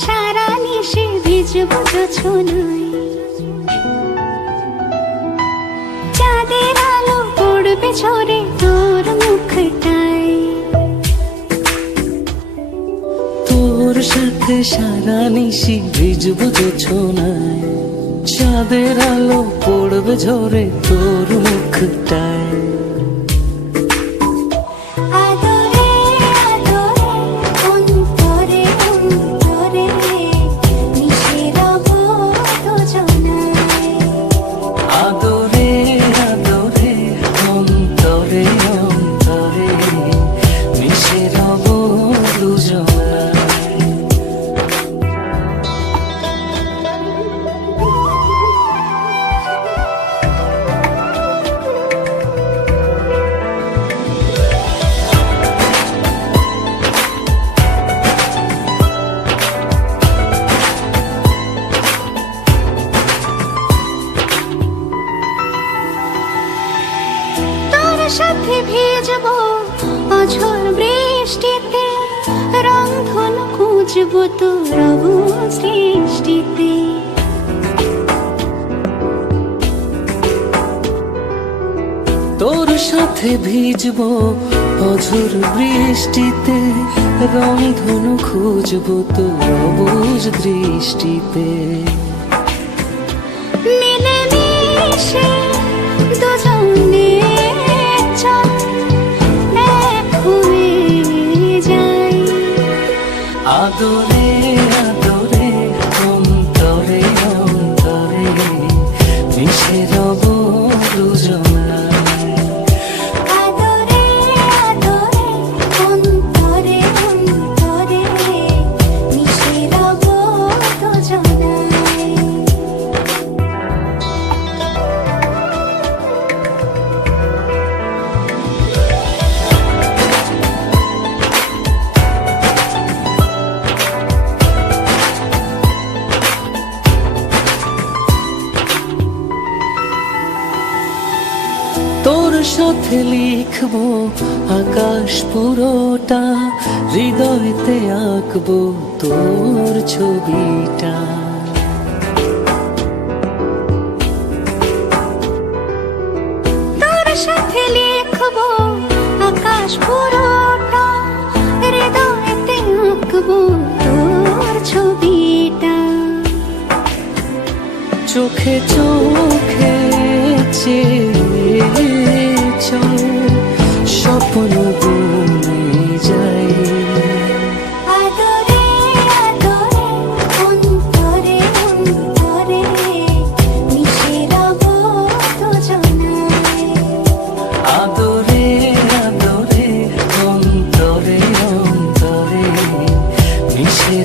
সারা নিশে ভিজব জোছনায় চাঁদের আলো পড়বে ঝরে তোর সাথে সারা নিশি ভিজব ছোনায় চাঁদের আলো পড়বে ঝরে তোর মুখটায়। ভিজব অঝোর বৃষ্টিতে রংধন খুঁজব তোর সৃষ্টিতে তোর সাথে ভিজব অঝোর বৃষ্টিতে রংধনু খুঁজব তোর অবুজ দৃষ্টিতে মিলে আদরে সাথে লিখব আকাশ পুরোটা হৃদয়তে আঁকবো তোর ছবিটা। তোর সাথে লিখব আকাশ পুরোটা হৃদয়তে আঁকবো তোর ছবিটা। চোখে চোখে চেয়ে আপন গুনে যাই। আদরে আদরে অন্তরে অন্তরে মিশে